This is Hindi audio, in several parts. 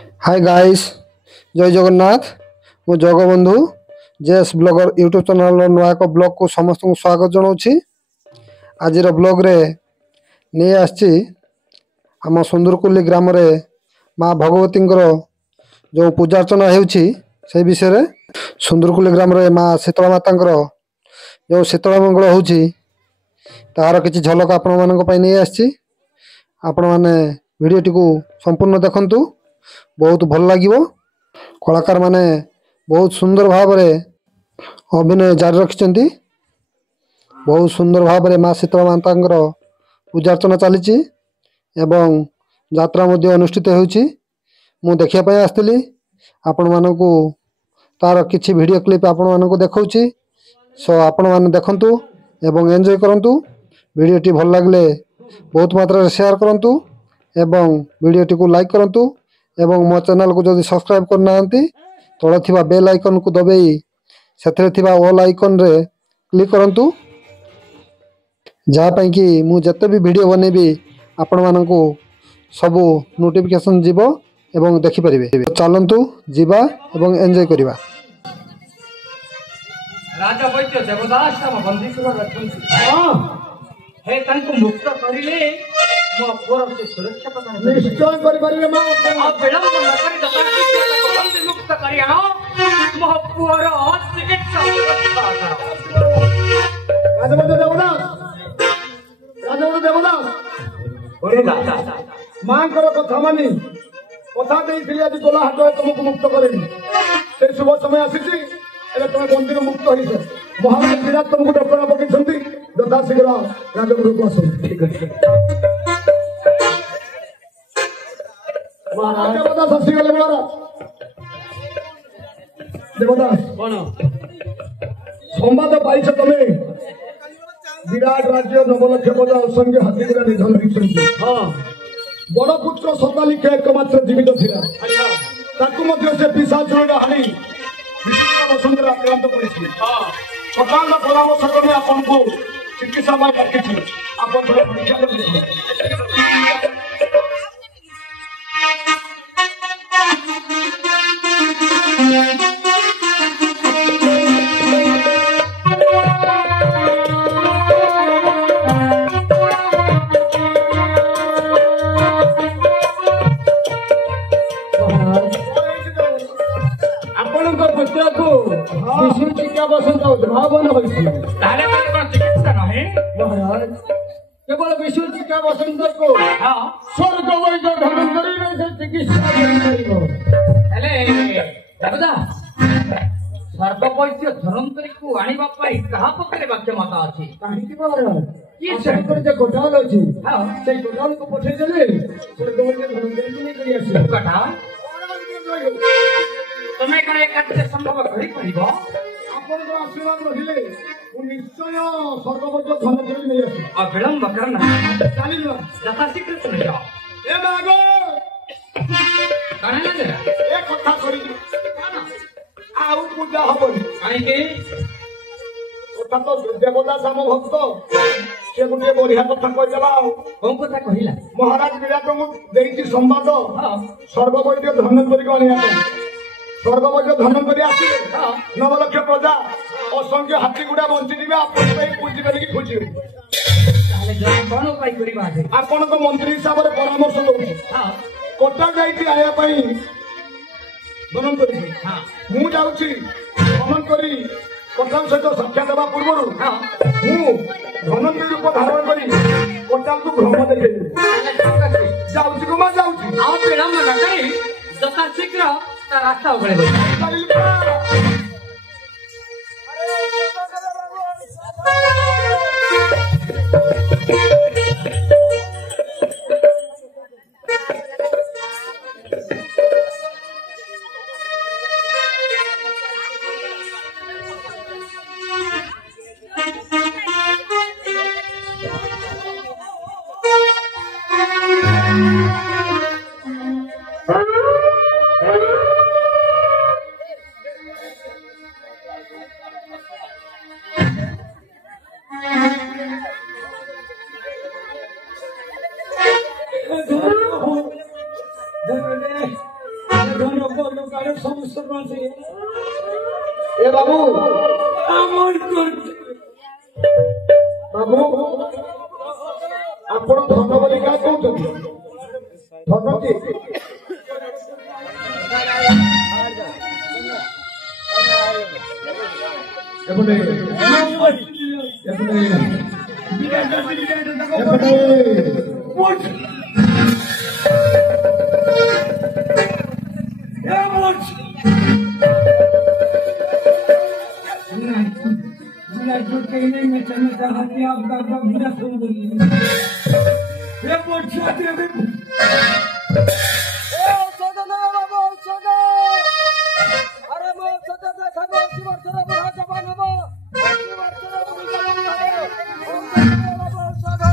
हाय गाइस, जय जगन्नाथ। मु Jagabandhu JS blogger YouTube channel नुआ एक ब्लॉग को समस्त को स्वागत जनाऊँ। आज ब्लॉग रे नहीं आसी आम सुंदरकुली ग्राम रे माँ भगवती जो पूजार्चना हो विषय रे सुंदरकुली ग्राम रे माँ शीतला माता जो शीतला मंगल हो तार किसी झलक आपण नहीं आसी। आपण मैंने भिडियोटी को संपूर्ण देखंतु, बहुत भल लगिवो। कलाकार माने बहुत सुंदर भाव रे अभिनय जारी रखिछंती। बहुत सुंदर भाव रे माँ शीतला माता पूजार्चना चली एवं यात्रा मध्य अनुष्ठित होउछि। मु देखिया पय आस्तिली आपण मानकू तार किछि वीडियो क्लिप आपण मानकू देखौछि। सो आपण माने देखंतु एवं एंजॉय करंतु। वीडियोटी भल लागले बहुत मात्रा रे शेयर करंतु एवं वीडियोटी को लाइक करंतु एवं मो चैनल को जदि सब्सक्राइब करना तले थिबा बेल आइकन को दबाई सेथरे थिबा ऑल आइकन रे क्लिक करंतु, जहाँ पई कि मु जते भी वीडियो बनेबी आपण मानकू सबु नोटिफिकेशन जीवो एवं देखि परिबे। चलंतु जीवा एवं एंजॉय करिवा। राजा वैद्य देवदास नाम बंदी कर रखंती। हां हे तनको मुक्त करिले मो पुर से सुरक्षा प्रदान निश्चय करि परिबे। मां आप विलंब न करि दत्ताजी को बंदी मुक्त करिया मो पुर चिकित्सा व्यवस्था करो। राजा देवदास ओरे दादा मां कर कथा मानी कथा देइथिली आज गोला हाथ तुमको मुक्त करेनी। से शुभ समय आसीची एले तुम बंदी मुक्त होइछ। महाराज विराट तुमको डकरा पकेछंती दत्ता शीघ्र राजगुरु को आसो। ठीक है महाराज देवदास आसी गले। महाराज देवदास कोन संवाद पाइछ तमे विराट राज्य नवलक्ष प्रजा असंख्य हाथीगुड़ा निधन होइछंती। हां बड़ पुत्र सतालिक एकमात्र जीवित थिला। अच्छा ताकू मध्य से पिशाचुड़ा हाणी बसंत आक्रांत करेछि। हां सकाल परामर्श क्रमे आपन को चिकित्सा में डाकिछि। आपन थोड़ा परीक्षा कर देखो। केवल विशु चिका बसंत को स्वर्ग वैद्य धनंजरी से चिकित्सा हेले दादा सर्व वैद्य धनंजरी को आनिबा पई कहा पकरे वाक्य माता अछि काहे महाराज की शंकर जे कोठाल अछि। हां से कोठाल को पठे देले स्वर्ग वैद्य धनंजरी को नहीं करी आसी। कथा तमे कने कार्य संभव करि परिबो। आपन जो आशीर्वाद रहिले निश्चय सर्ववज्ञ धनंजरी नहीं आसी। अब विलंब करना चाली जता शीघ्र चले जाओ। ए मागो काहे ना ए कथा करी आउ पूजा हबनी काहे के कथा तो देवदास आम भक्त से गोटे बढ़िया कथा कहि देला। कोन कथा कहिला महाराज विराट को देइछि संवाद। हां सर्ववैद्य धनंजरी को आनिया सर्ववैद्य धनंजरी आसी नवलक्ष प्रजा असंख्य हाथीगुड़ा बंची दिबे। आपन पई पूजी बेली की खुशी ताले जन कोन उपाय करिबा है। आपन को मंत्री हिसाब रे परामर्श दउछि। हां कोटा जाइछि आया पई धनंजरी। हां मु जाउछि भ्रमण करी कोटा सहित साक्षात देवा पूर्व हां मु धनंजरी रूप धारण करी कोटा को भ्रम देखै जाउछि को मा जाउछि। आ विलंब न करि जता शीघ्र ता रास्ता उगळे। ए बाबू बाबू ଆପଣ ଧନ ବୋଲି କାହା କହୁଛନ୍ତି ଧନ କି ଏପଟେ कहने में चलना चाहा कि आपका कबीरा सुन बोलिए ये मोर्चा देवे अरे मो सदा देखा मो शिवर सदा बुढ़ा जवान हो शिवर सदा बुढ़ा जवान हो सदा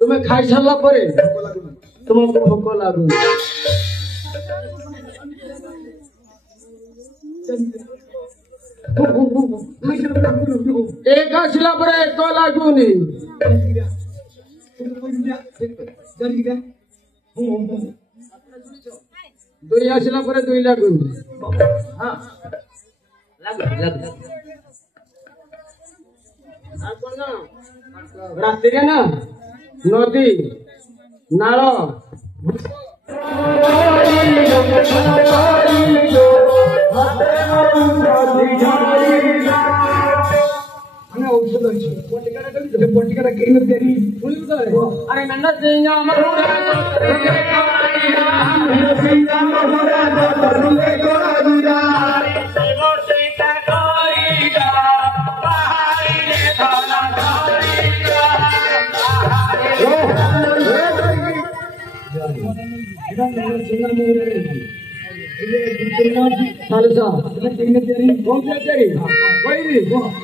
तुम्हें खाई सारा पर तुमको भोक लगू एक आसला पर एक लगुनि दुई आसला पर दुई लगुनि राति ना नदी नाल औषध अरे नन्ना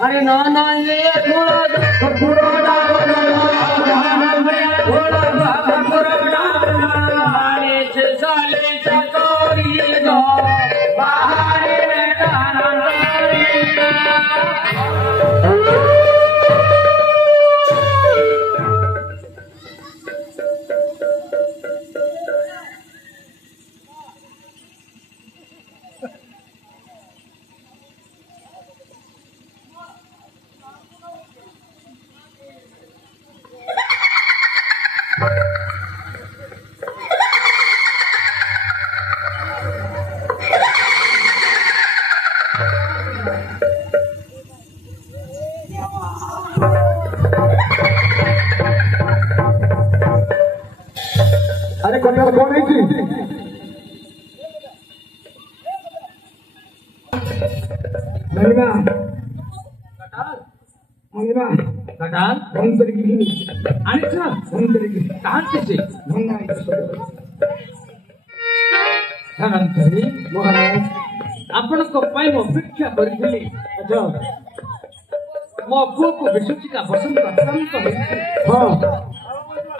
अरे ना ना ये ହେଇଛି ମହିମା ମହିମା कटाल ଧନ୍ତରିକି आनिछ ଧନ୍ତରିକି कहाँ से ଧନ୍ୟ धनंतरी ମହାରାଜ ଆପଣଙ୍କ ପାଇଁ ମୁଁ ଅପେକ୍ଷା କରିଥିଲି। ଆଚ୍ଛା ମୋ ପୁଅକୁ ବିଶୁଚିକା ବସନ୍ତ ଆକ୍ରାନ୍ତ ହୋଇଛି। ହଁ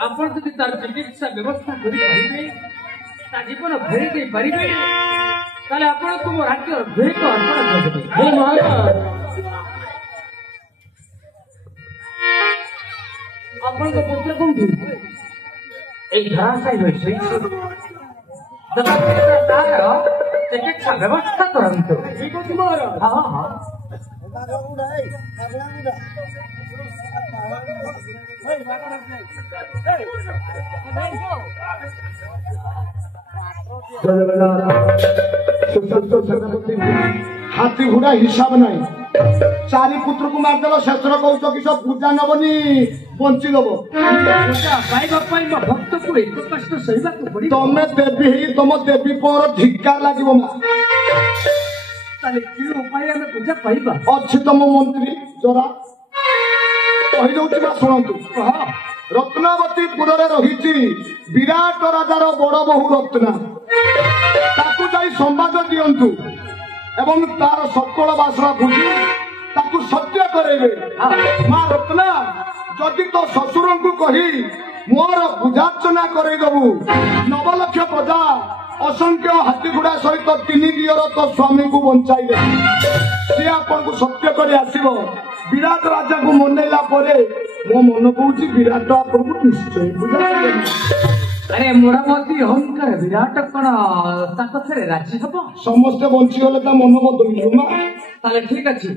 ଆପଣ ଯଦି ତାର ଚିକିତ୍ସା ବ୍ୟବସ୍ଥା କରିପାରିବେ, ତା ଜୀବନ ଫେରି ଦେଇପାରିବେ, ତାହେଲେ ଆପଣଙ୍କୁ ମୋ ରାଜ୍ୟ ଭେଟ ଅର୍ପଣ କରିଦେବି। ହେ ମହାରାଜ ଆପଣଙ୍କ ପୁତ୍ର କୋଉଠି? ଏଇ ଧରାଶାୟୀ ହୋଇଛି। ତାର ଚିକିତ୍ସା ବ୍ୟବସ୍ଥା କରନ୍ତୁ। ଠିକ ଅଛି ମହାରାଜ ହଁ ହଁ ହାତୀ ଘୋଡା ହିସାବ ନାହିଁ ଚାରି ପୁତ୍ରକୁ ମାରିଦେଲ ଶେଷର କହୁଛ କିସ ପୂଜା ନବନି ବଞ୍ଚିଦବ ପୂଜା ପାଇବା ପାଇଁ ମୋ ଭକ୍ତକୁ ଏତେ କଷ୍ଟ ସହିବାକୁ ପଡିବ। ତମେ ଦେବୀ ହେଇ ତମ ଦେବୀ ପର ଧିକ୍କାର ଲାଗିବ ମା ତାହେଲେ କି ଉପାୟ ଆମେ ପୂଜା ପାଇବା? ଅଛି ତମ ମନ୍ତ୍ରୀ ଜରା କହିଦଉଛି ବା ଶୁଣନ୍ତୁ ରତ୍ନାବତୀ ପୁରରେ ରହିଛି ବିରାଟ ରାଜାର ବଡ ବୋହୂ ରତ୍ନା ତାକୁ ଯାଇ ସମ୍ବାଦ ଦିଅନ୍ତୁ ଏବଂ ତାର ସକଳ ବାସନା ବୁଝି ତାକୁ ସତ୍ୟ କରେଇବେ। ମା ରତ୍ନା ଯଦି ତୋ ଶ୍ୱଶୁରଙ୍କୁ କହି ମୋର ପୂଜାର୍ଚ୍ଚନା କରେଇଦବୁ 9 ଲକ୍ଷ ପ୍ରଜା ଅସଂଖ୍ୟ ହାତୀଘୋଡ଼ା ସହିତ 3 ଦିଅର ତୋ ସ୍ୱାମୀଙ୍କୁ ବଞ୍ଚାଇବେ। ସିଏ ଆପଣଙ୍କୁ ସତ୍ୟ କରି ଆସିବ। ବିରାଟ ରାଜାକୁ ମନେଇଲା ପରେ ମୋ ମନ କହୁଛି ବିରାଟ ଆପଣଙ୍କୁ ନିଶ୍ଚୟ ପୂଜା କରିବେ। ଆରେ ମୋଡ଼ାମତି ଅହଙ୍କାର ବିରାଟ କଣ ତା କଥାରେ ରାଜି ହବ? ସମସ୍ତେ ବଞ୍ଚିଗଲେ ତା ମନ ବଦଳିଯିବ ମା। ତାହେଲେ ଠିକ ଅଛି।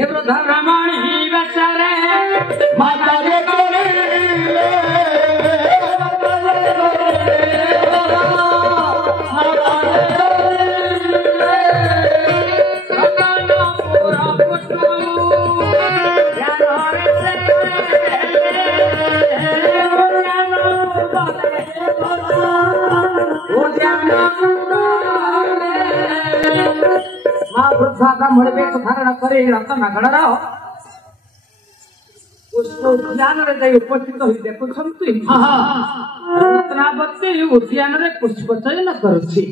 ଏ ବୃଦ୍ଧ ରମଣୀ ବେଶରେ ମାତାରେ କରିଲେ ଧାରଣ କରି ରତ୍ନଗଣର ପୁଷ୍ପ ଉଦ୍ୟାନରେ ଯାଇ ଉପସ୍ଥିତ ହୋଇ ଦେଖୁଛନ୍ତି ରତ୍ନାବତୀ ଉଦ୍ୟାନରେ ପୁଷ୍ପ ଚୟନ କରୁଛି।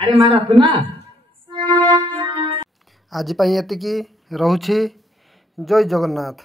ଆରେ ମା ରତ୍ନା ଆଜି ପାଇଁ ଏତିକି ରହୁଛି। ଜୟ ଜଗନ୍ନାଥ।